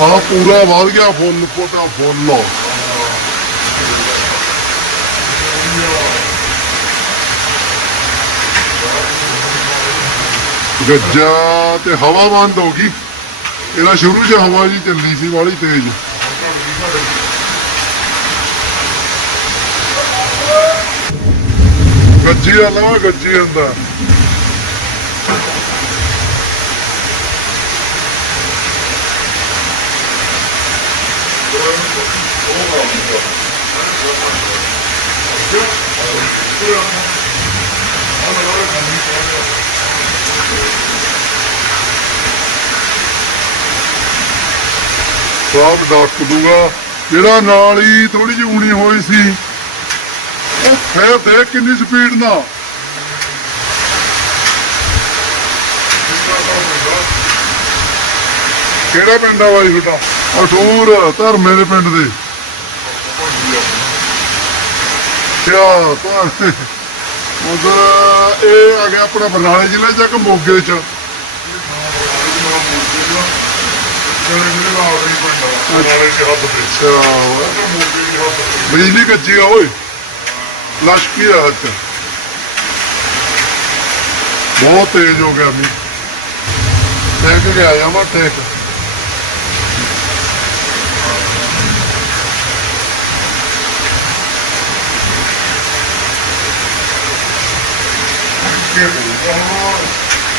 ਆ ਪੂਰਾ ਵੱਧ ਗਿਆ, ਫੁੱਲ ਪੋਟਾ ਫੁੱਲ। ਗੱਜਾ ਤੇ ਹਵਾ ਬੰਦ ਹੋ ਗਈ। ਇਹਦਾ ਸ਼ੁਰੂ 'ਚ ਹਵਾ ਜੀ ਚੱਲੀ ਸੀ ਵਾਲੀ ਤੇਜ਼। ਗੱਜੀ ਵਾਲਾ ਗੱਜੀ ਹੁੰਦਾ ਸਭ ਦੱਸ ਦੂਗਾ ਜਿਹੜਾ ਨਾਲ ਹੀ ਥੋੜੀ ਜਿਹੀ ਊਣੀ ਹੋਈ ਸੀ। ਫੇਰ ਦੇਖ ਕਿੰਨੀ ਸਪੀਡ ਨਾਲ। ਕਿਹੜਾ ਪਿੰਡ ਆ ਬਾਈ ਤੁਹਾਡਾ? ਅਟੂਰ ਧਰਮੇ ਦੇ ਪਿੰਡ ਦੇ। ਕਿਆ ਤੁਹਾਡੇ ਉਧਰ ਇਹ ਆ ਗਿਆ ਆਪਣਾ ਬਰਨਾਲੇ ਜ਼ਿਲ੍ਹੇ ਚ ਕਿ ਮੋਗੇ ਚ। ਬਿਜਲੀ ਕੱਚੀ ਆ ਓਏ। ਲਸ਼ਕੀ ਆ ਹੱਥ ਬਹੁਤ ਤੇਜ਼ ਹੋ ਗਿਆ ਵੀ ਟੈਕ ਕੇ ਆਇਆ ਮੈਂ ਟੇਕ। tripping. What's?